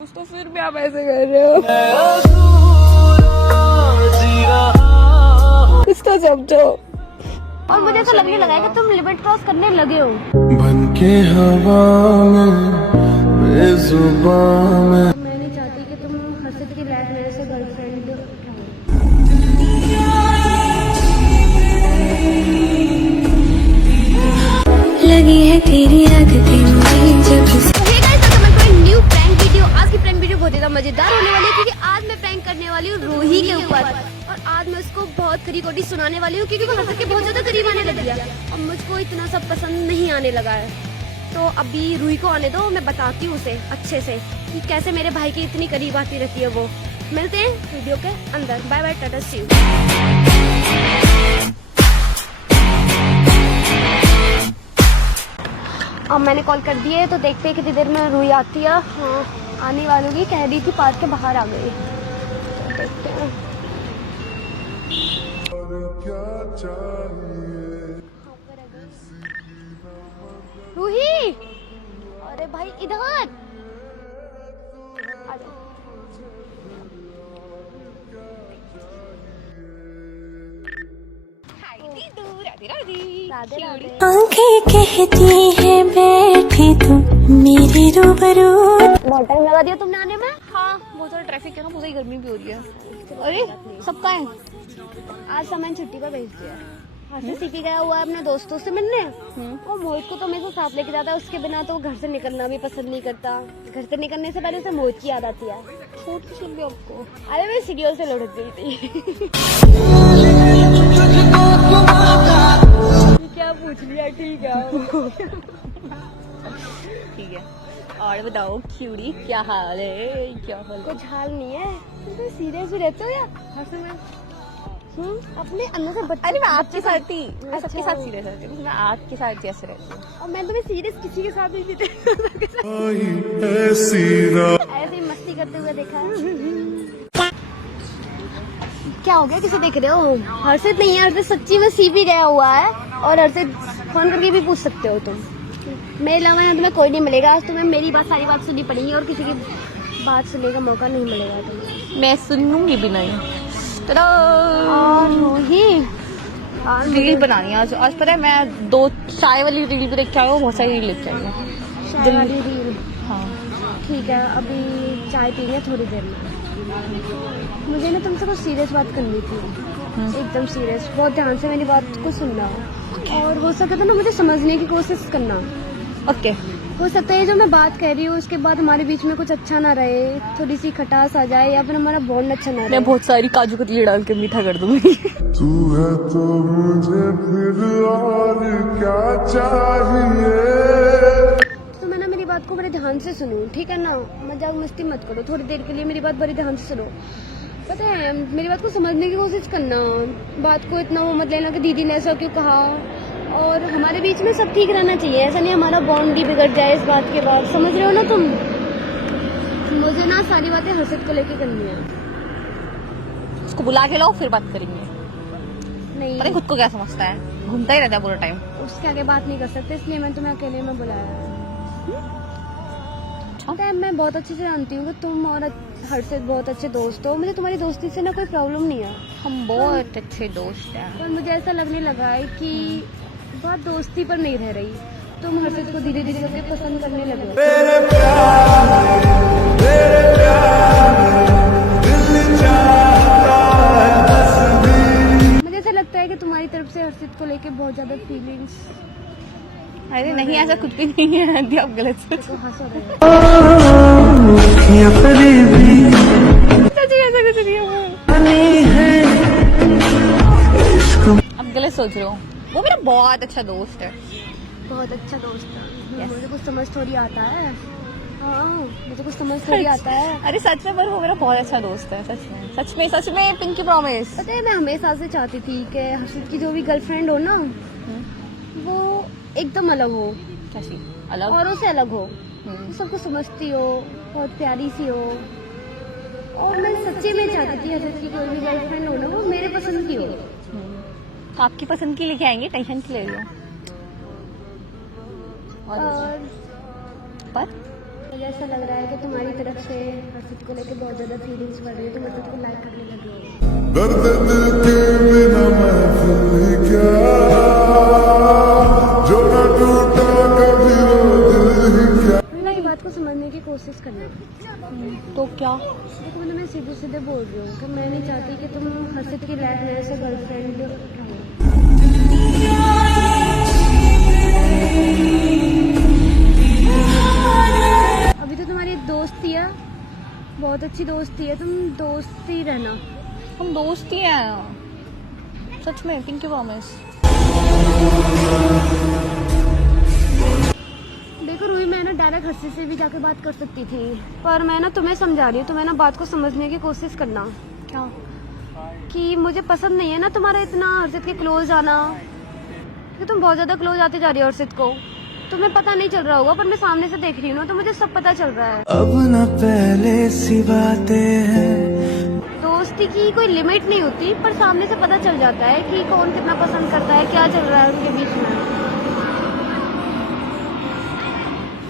तो फिर भी आप ऐसे कर रहे हो। कुछ तो समझो। और मुझे ऐसा लगने लगा है कि तुम लिमिट क्रॉस करने लगे हो। बनके हवा में बेजुबान में मैं नहीं चाहती कि तुम हर्षित की लाइफ में ऐसे गर्लफ्रेंड रहो। लगी है तेरी आदतें मुझे जब न्यू प्रैंक वीडियो। आज की प्रैंक वीडियो बहुत ज्यादा मजेदार होने वाली है क्योंकि आज मैं प्रैंक करने वाली हूँ रूही के ऊपर। और आज मैं उसको बहुत खरी खोटी सुनाने वाली हूँ क्योंकि वो हर्षित के बहुत ज्यादा करीब आने लग गया और मुझको इतना सब पसंद नहीं आने लगा है। तो अभी रूही को आने दो, मैं बताती हूँ उसे अच्छे से कि कैसे मेरे भाई की इतनी करीब आती रहती है वो। मिलते हैं वीडियो के अंदर। Bye bye, tata see you. अब मैंने कॉल कर दिया है तो देखते हैं कितनी देर में रूही आती है। हाँ, आने वालों की कह रही थी, पार्क के बाहर आ गई। तो देखते हैं। रूही, अरे भाई इधर आ जाओ। राधे राधे। आंखें कहती है बैठी तू मेरे रूबरू। बहुत टाइम लगा दिया तुमने आने में। हाँ, बहुत सारा ट्रैफिक है ना, बहुत गर्मी भी हो रही है। अरे सबका है। आज सामान छुट्टी पर भेज दिया। हर्षित सीपी गया हुआ है अपने दोस्तों से मिलने। और मोहित को तो मेरे को साथ लेके जाता है, उसके बिना तो घर से निकलना भी पसंद नहीं करता। घर से निकलने से पहले उसे मोहित की याद आती है। छोटी सी भी आपको। अरे मैं सीरियल से लुढ़क गई थी। क्या पूछ लिया? ठीक है। ठीक है, और बताओ क्यूरी, क्या हाल है? क्या हाल है? कुछ हाल नहीं है। तुम सीरियस भी रहते हो या हर्ष में अपने अंदर से बच्चे। अरे मैं आपके साथ थी, मैं अच्छा। सबके साथ सीरियस रहती हूँ, मैं आपके साथ जैसे रहती हूँ। और मैं तुम्हें सीरियस किसी के साथ नहीं थी। ऐसी रात ऐसे ही मस्ती करते हुए देखा है। क्या हो गया, किसे देख रहे हो? हर्षित नहीं है, हर्षित सच्ची में सीपी गया हुआ है। और हर्षित फोन करके भी पूछ सकते हो तुम। मेरे अलावा यहाँ तुम्हें कोई नहीं मिलेगा। आज तुम्हें मेरी बात, सारी बात सुननी पड़ेगी और किसी की बात सुनने का मौका नहीं मिलेगा तुम्हें। मैं सुनूंगी भी नहीं। और रूही, रील बनानी है आज। आज पता है मैं 2 चाय वाली रील भी देख के आई हूँ, बहुत सारी रील देख के आई हूँ। चाय वाली रील। हाँ, ठीक है, अभी चाय पीएंगे थोड़ी देर में। मुझे ना तुमसे कुछ सीरियस बात करनी थी, एकदम सीरियस। बहुत ध्यान से मेरी बात को सुनना और हो सके तो ना मुझे समझने की कोशिश करना। ओके। हो सकता है जो मैं बात कर रही हूँ उसके बाद हमारे बीच में कुछ अच्छा ना रहे, थोड़ी सी खटास आ जाए या फिर हमारा बॉन्ड अच्छा ना रहे। मैं बहुत सारी काजू कतली डाल के मीठा कर दूंगी। तू है तो मुझे फिर और क्या चाहिए। तो मैं ना मेरी बात को बड़े ध्यान से सुनो, ठीक है ना? मजाक मस्ती मत करो, थोड़ी देर के लिए मेरी बात बड़े ध्यान से सुनो। पता है, मेरी बात को समझने की कोशिश करना। बात को इतना वो मत लेना कि दीदी ने ऐसा क्यों कहा। और हमारे बीच में सब ठीक रहना चाहिए, ऐसा नहीं हमारा बॉन्ड भी बिगड़ जाए इस बात के बाद। समझ रहे हो ना तुम? मुझे ना सारी बातें हर्षित को लेके करनी है। उसको बुला के लाओ, फिर बात करेंगे। नहीं, अरे खुद को क्या समझता है, घूमता ही रहता है पूरा टाइम। उसके आगे बात नहीं कर सकते, इसलिए मैं तुम्हें अकेले में बुलाया। पता है, मैं बहुत अच्छे से जानती हूँ कि तुम और हर्षित बहुत अच्छे दोस्त हो। मुझे तुम्हारी दोस्ती से ना कोई प्रॉब्लम नहीं है। हम बहुत अच्छे दोस्त हैं। पर मुझे ऐसा लगने लगा है कि बात दोस्ती पर नहीं रह रही। तुम हर्षित को धीरे धीरे करके पसंद करने लगे हो। मुझे ऐसा लगता है कि तुम्हारी तरफ से हर्षित को लेके बहुत ज्यादा फीलिंग्स। अरे नहीं, ऐसा कुछ भी नहीं है। अभी आप गलत सोच तो हंस रहे हो। ऐसा कुछ नहीं है। आप गलत सोच रहे हो। वो मेरा बहुत अच्छा दोस्त है। बहुत अच्छा दोस्त है। Yes. मुझे कुछ समझ थोड़ी आता है। हाँ, मुझे कुछ समझ थोड़ी आता है। अरे सच में, पर वो मेरा बहुत अच्छा दोस्त है। सच में, सच में, सच में, पिंकी प्रॉमिस। पता है, मैं हमेशा से चाहती थी कि हर्षित की जो भी गर्लफ्रेंड हो ना, वो एकदम अलग हो, कैसी अलग? औरों से अलग हो, सबको समझती हो, बहुत प्यारी सी हो। और मैं सच्ची में चाहती थी हर्षित की कोई भी गर्लफ्रेंड हो ना, वो मेरे पसंद की हो। तो आपकी पसंद की लेके आएंगे, टेंशन की ले लो। और और पर मुझे ऐसा लग रहा है कि तुम्हारी तरफ से हर्षित को लेके बहुत ज़्यादा फीलिंग्स बढ़ रही है, तुम हर्षित को लाइक करने लगे हो। दर्द दिल के बिना महफिल क्या, जो न टूटा कभी वो दिल ही क्या। मेरी बात को समझने की कोशिश करना। तो क्या? देखो मैं तुम्हें सीधे सीधे बोल रही हूँ कि मैं नहीं चाहती कि तुम हर्षित की लाइफ में ऐसे गर्लफ्रेंड रहो। अभी तो तुम्हारी दोस्ती है, बहुत अच्छी दोस्ती है, तुम दोस्त ही रहना। हम दोस्त ही हैं सच में, पिंकी प्रॉमिस। देखो रूही, मैं ना डायरेक्ट हर्षित से भी जाके बात कर सकती थी, पर मैं ना तुम्हें समझा रही हूँ, तुम्हें ना बात को समझने की कोशिश करना। क्या? कि मुझे पसंद नहीं है ना तुम्हारा इतना हर्षित के क्लोज आना, कि तुम बहुत ज्यादा क्लोज आते जा रही हो हर्षित को। तुम्हें पता नहीं चल रहा होगा पर मैं सामने से देख रही हूँ ना, तो मुझे सब पता चल रहा है। अब न पहले सी बातें हैं। दोस्ती की कोई लिमिट नहीं होती, पर सामने से पता चल जाता है कि कौन कितना पसंद करता है, क्या चल रहा है उनके बीच में।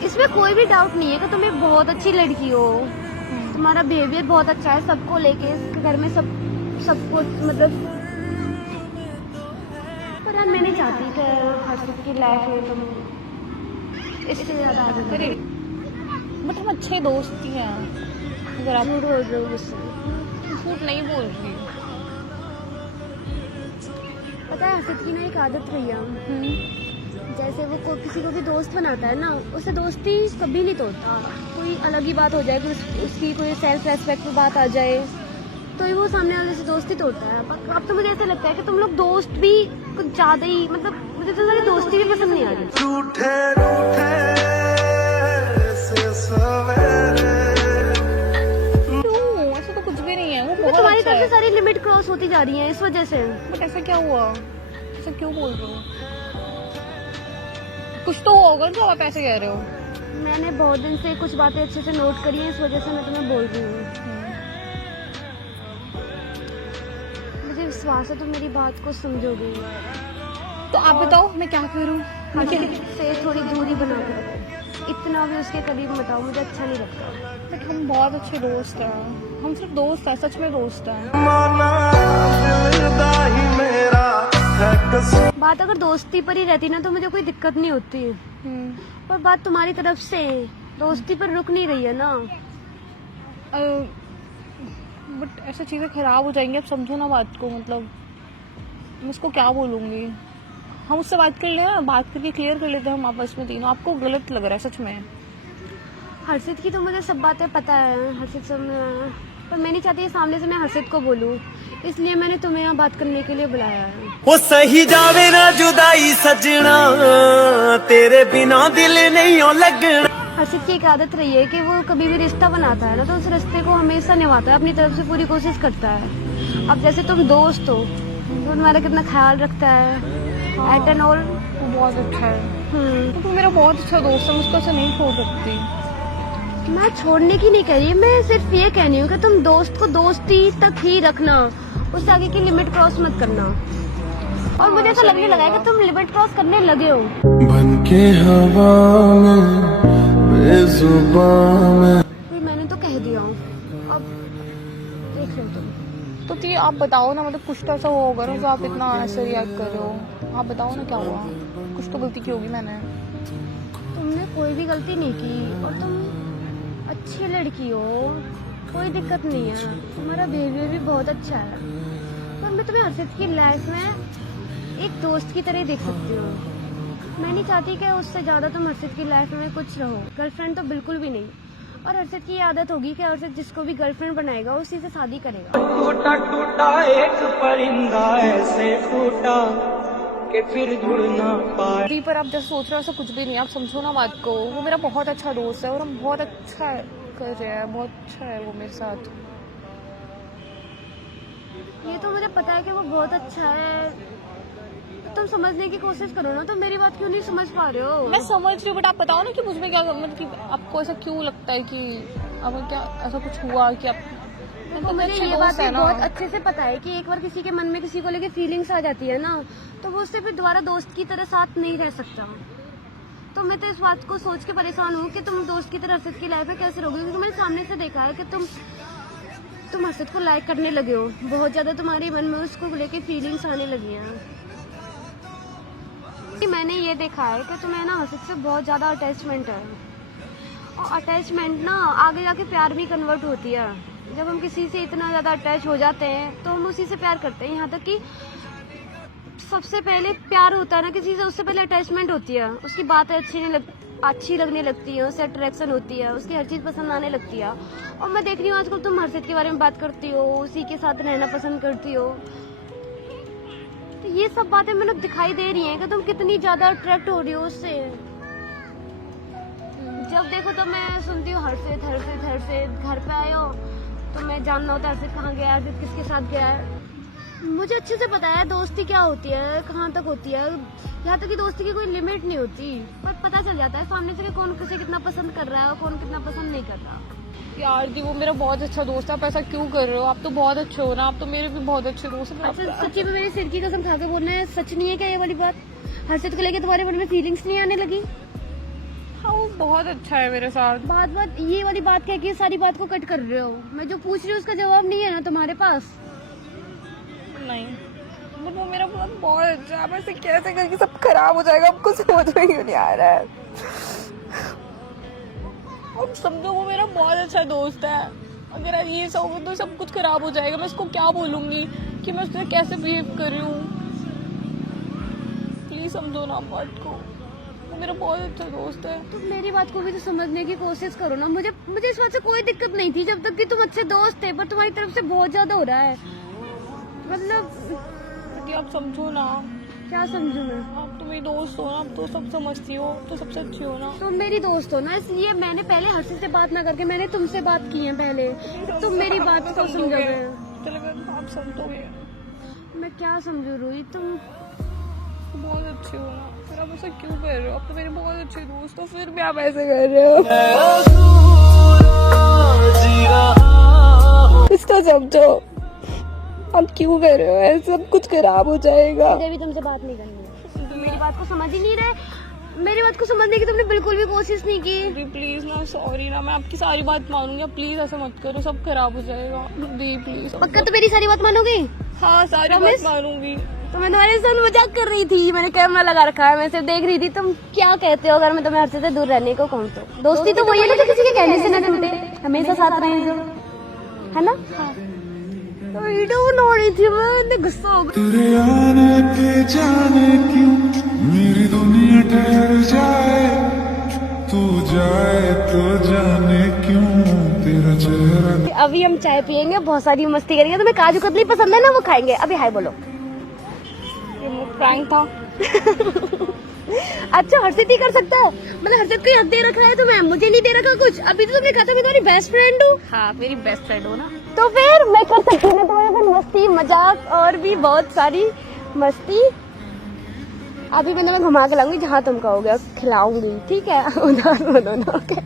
इसमें कोई भी डाउट नहीं है कि तुम एक बहुत अच्छी लड़की हो, तुम्हारा बिहेवियर बहुत अच्छा है सबको लेके, इसके घर में सबको मतलब। पर यार मैं नहीं चाहती कि हर्षित की लाइफ में तुम इससे ज्यादा आगे बढ़े। बट हम अच्छे दोस्त ही हैं। अगर आप झूठ बोल रहे हो मुझसे। झूठ नहीं बोल रही। पता है हर्षित की ना एक आदत रही है, जैसे वो किसी को भी दोस्त बनाता है ना, उसे दोस्ती कभी नहीं तोड़ता। कोई अलग ही बात हो जाए, उसकी कोई सेल्फ रेस्पेक्ट पे बात आ जाए तो ही वो सामने वाले से दोस्ती तोड़ता है। पर अब तो मुझे ऐसा लगता है कि तुम लोग दोस्त भी कुछ ज्यादा ही, मतलब मुझे तो तुम्हारी दोस्ती भी पसंद नहीं आ रही। रूठे रूठे से सवेरे। क्यों? ऐसा तो कुछ भी नहीं है, वो क्योंकि बहुत तुम्हारी अच्छा तरफ से है। सारी लिमिट क्रॉस होती जा रही है इस वजह से। बट ऐसा क्या हुआ? ऐसा क्यों बोल रहे हो? कुछ तो हुआ होगा जो आप ऐसे कह रहे हो। मैंने बहुत दिन से कुछ बातें अच्छे से नोट करी हैं, इस वजह से मैं तुम्हें बोल रही हूँ। मुझे विश्वास है तुम मेरी बात को समझोगे। तो आप बताओ मैं क्या करूँ? हर्षित से थोड़ी दूरी बना कर रखो, इतना भी उसके करीब मत आओ, मुझे अच्छा नहीं लगता। बट हम बहुत अच्छे दोस्त हैं, हम सिर्फ दोस्त हैं, सच में दोस्त हैं। माना दिल दा ही मेरा है कसूर। बात अगर दोस्ती पर ही रहती ना तो मुझे कोई दिक्कत नहीं होती, पर बात तुम्हारी तरफ से दोस्ती पर रुक नहीं रही है ना। बट ऐसा चीज़ें खराब हो जाएंगी, आप समझो ना बात को। मतलब मैं उसको क्या बोलूँगी? हम उससे बात कर लें, बात करके क्लियर कर लेते हैं हम आपस में तीनों। आपको गलत लग रहा है सच में? हर्षित की तो मुझे सब बातें पता है, हर्षित सब, पर मैं नहीं चाहती सामने से मैं हर्षित को बोलूँ, इसलिए मैंने तुम्हें यहाँ बात करने के लिए बुलाया है। वो सही जावे ना जुदाई सजना, तेरे बिना दिल नहीं हो लगना। हर्षित की एक आदत रही है कि वो कभी भी रिश्ता बनाता है ना तो उस रिश्ते को हमेशा निभाता है, अपनी तरफ से पूरी कोशिश करता है। अब जैसे तुम दोस्त हो, तो तुम्हारा कितना ख्याल रखता है, एट एंड ऑल। वो बहुत अच्छा है, तो तू मेरा बहुत अच्छा दोस्त है, मुझको ऐसा नहीं छोड़ सकती। मैं छोड़ने की नहीं कह रही, मैं सिर्फ ये कह रही हूँ कि तुम दोस्त को दोस्ती तक ही रखना, उससे आगे की लिमिट क्रॉस मत करना। और मुझे ऐसा लगने लगा है कि तुम लिमिट क्रॉस करने लगे हो। बन के हवा में बेजुबान में। फिर मैंने तो कह दिया हूँ, अब देख लो तुम। तो ती आप बताओ ना, मतलब कुछ तो ऐसा हुआ होगा ना जो आप इतना ऐसे रिएक्ट कर रहे हो। आप बताओ ना क्या हुआ? कुछ तो गलती की होगी मैंने। तुमने कोई भी गलती नहीं की और तुम अच्छी लड़की हो, कोई दिक्कत नहीं है, तुम्हारा बिहेवियर भी बहुत अच्छा है। पर मैं तुम्हें हर्षित की लाइफ में एक दोस्त की तरह देख सकती हूँ। मैं नहीं चाहती कि उससे ज़्यादा तुम हर्षित की लाइफ में कुछ रहो, गर्लफ्रेंड तो बिल्कुल भी नहीं। और हर्षित की आदत होगी कि हर्षित जिसको भी गर्लफ्रेंड बनाएगा उसी से शादी करेगा। टूटा टूटा एक परिंदा ऐसे टूटा कि फिर जुड़ ना पाए। अभी पर आप जैसे सोच रहे हो ऐसा कुछ भी नहीं, आप समझो ना बात को। वो मेरा बहुत अच्छा दोस्त है और हम बहुत अच्छा कर रहे हैं, बहुत अच्छा है वो मेरे साथ। ये तो मुझे पता है कि वो बहुत अच्छा है, तुम समझने की कोशिश करो ना। तो मेरी बात क्यों नहीं समझ पा रहे हो? मैं समझ रही हूँ, बट आप बताओ ना कि मुझमें क्या, मतलब कि आपको ऐसा क्यों लगता है कि अब क्या ऐसा कुछ हुआ कि आप देखो मुझे ये बात भी बहुत अच्छे से पता है कि एक बार किसी के मन में किसी को लेके फीलिंग्स आ जाती है ना, तो वो उससे फिर दोबारा दोस्त की तरह साथ नहीं रह सकता। तो मैं तो इस बात को सोच के परेशान हूँ कि तुम दोस्त की तरह हर्षित की लाइफ में कैसे रहोगे, क्योंकि मैंने सामने से देखा है कि तुम हर्षित को लाइक करने लगे हो, बहुत ज्यादा तुम्हारे मन में उसको लेके फीलिंग्स आने लगी हैं। मैंने ये देखा है कि तुम्हें ना हर्षित से बहुत ज्यादा अटैचमेंट है, और अटैचमेंट ना आगे जाके प्यार भी कन्वर्ट होती है। जब हम किसी से इतना ज्यादा अटैच हो जाते हैं तो हम उसी से प्यार करते हैं, यहाँ तक कि सबसे पहले प्यार होता है ना किसी से, उससे पहले अटैचमेंट होती है। उसकी बातें अच्छी लगने लगती है, उससे अट्रैक्शन होती है, उसकी हर चीज़ पसंद आने लगती है। और मैं देख रही हूँ आजकल तुम हर्षित के बारे में बात करती हो, उसी के साथ रहना पसंद करती हो, तो ये सब बातें मतलब दिखाई दे रही हैं कि तुम कितनी ज़्यादा अट्रैक्ट हो रही हो उससे। जब देखो तो मैं सुनती हूँ हर्षित हर्षित हर्षित, घर पे आए हो तो मैं जानना होता है हर्षित कहाँ गया है, हर्षित किसके साथ गया है। मुझे अच्छे से पता है दोस्ती क्या होती है, कहाँ तक होती है, यहाँ तक कि दोस्ती की कोई लिमिट नहीं होती, पर पता चल जाता है सामने से कि कौन किसे कितना पसंद कर रहा है और कौन कितना पसंद नहीं कर रहा। यार दी वो मेरा बहुत अच्छा दोस्त है, आप ऐसा क्यों कर रहे हो? आप तो बहुत अच्छे हो ना, आप तो मेरे भी बहुत अच्छे दोस्त हैं। अच्छा सच्ची में मेरे सिर की कसम खा के बोलना है, सच नहीं है क्या ये वाली बात? हर्षित को लेके तुम्हारे मन में फीलिंग्स नहीं आने लगी? हाँ वो बहुत अच्छा है मेरे साथ। बात ये वाली बात कह के सारी बात को कट कर रहे हो। मैं जो पूछ रही हूँ उसका जवाब नहीं है ना तुम्हारे पास? नहीं बट वो मेरा बहुत अच्छा है, ऐसे कैसे करके सब खराब हो जाएगा, आपको समझ में क्यों नहीं आ रहा है? अब समझो वो मेरा बहुत अच्छा दोस्त है, अगर ये सब होगा तो सब कुछ खराब हो जाएगा। मैं इसको क्या बोलूंगी कि मैं उससे कैसे बिहेव कर रही हूँ? प्लीज समझो ना बात को, वो मेरा बहुत अच्छा दोस्त है। तुम मेरी बात को भी तो समझने की कोशिश करो ना। मुझे इस बात से कोई दिक्कत नहीं थी जब तक कि तुम अच्छे दोस्त थे, पर तुम्हारी तरफ से बहुत ज्यादा हो रहा है। मतलब आप समझो ना। क्या समझूं मैं? आप तो मेरी दोस्त हो ना, आप तो सब समझती हो, तो सबसे अच्छी हो ना। तुम मेरी दोस्त हो ना, इसलिए मैंने पहले हर्षित से बात ना करके मैंने तुमसे बात की है पहले। तुम मेरी बात को समझोगे। चलो आप समझोगे। मैं क्या समझू रूही? तुम बहुत अच्छे हो ना, फिर आप ऐसा क्यों कर रहे हो? आप तो मेरे बहुत अच्छे दोस्त हो, फिर भी आप ऐसे कर रहे हो। इसका समझो, आप क्यों कर रहे हो ऐसे? सब कुछ खराब हो जाएगा। मुझे भी तुमसे बात नहीं करनी है। तुम मेरी बात को समझ ही नहीं रहे। मेरी बात को समझने की तुमने बिल्कुल भी कोशिश नहीं की। प्लीज ना, सॉरी ना, मैं आपकी सारी बात मानूंगी, आप प्लीज ऐसा मत करो, सब खराब हो जाएगा। दी प्लीज। पक्का तो मेरी सारी बात मानोगी? हाँ सारी बात मानूंगी। तो मैं तुम्हारे साथ मजाक कर रही थी, मैंने कैमरा लगा रखा है, मैं सिर्फ देख रही थी तुम क्या कहते हो अगर मैं तुम्हें हर्षित से दूर रहने को कहूँ तो। दोस्ती तो वही है ना जो किसी के कहने से न टूटे, हमेशा साथ रहे जो, है ना? तो वीडियो बना रही थी मैं, गुस्सा हो गया। तेरे आने के जाने क्यों मेरी दुनिया ठहर जाए, तू जाए तो जाने क्यों तेरा चेहरा। अभी हम चाय पियेंगे, बहुत सारी मस्ती करेंगे। तुम्हें काजू कतली पसंद है ना, वो खाएंगे। अभी हाय बोलो। ये प्रैंक था। अच्छा हर्षित ही कर सकता है, मतलब हर्षित को हक दे रखा है तुम्हें, मुझे नहीं दे रखा कुछ। अभी तो तुमने कहा था मैं तुम्हारी बेस्ट फ्रेंड हूँ। हाँ मेरी बेस्ट फ्रेंड हो ना, तो फिर मैं कर सकती हूँ ना तुम्हारे साथ मस्ती मजाक और भी बहुत सारी मस्ती। अभी मैं तुम्हें घुमा के लाऊंगी जहाँ तुम कहोगे, खिलाऊंगी, ठीक है? उधार बोलो ना, ओके?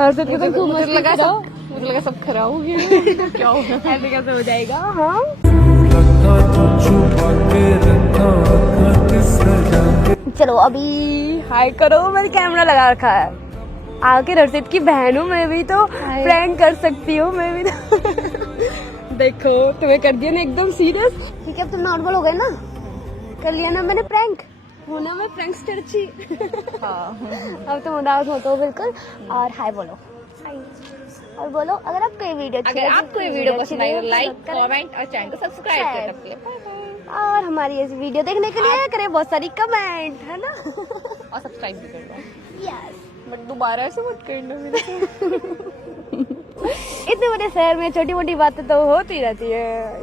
हर्षित को तुम खूब मस्ती करो। मुझे लगा सब खराब हो गया। क्या होगा? ऐसे कैसे हो जाएगा? हाँ चलो अभी हाय करो, मैंने कैमरा लगा रखा है। आखिर हर्षित की बहन हूँ मैं भी, तो प्रैंक कर सकती हूँ मैं भी तो। देखो तुम्हें कर दिया ना एकदम सीरियस। ठीक है अब तुम नॉर्मल हो गए ना, कर लिया ना मैंने प्रैंक, हो ना मैं प्रैंकस्टर अच्छी। हाँ अब तुम उदास हो तो बिल्कुल। और हाय बोलो, और बोलो अगर आपको ये वीडियो अगर आपको ये वीडियो पसंद आई तो लाइक कमेंट और चैनल को सब्सक्राइब करना प्लीज, और हमारी इस वीडियो देखने के लिए करें बहुत सारी कमेंट, है ना? और सब्सक्राइब भी कर दो। यस बट दोबारा ऐसे मत करना मेरे से। इतने बड़े शहर में छोटी मोटी बातें तो होती रहती है।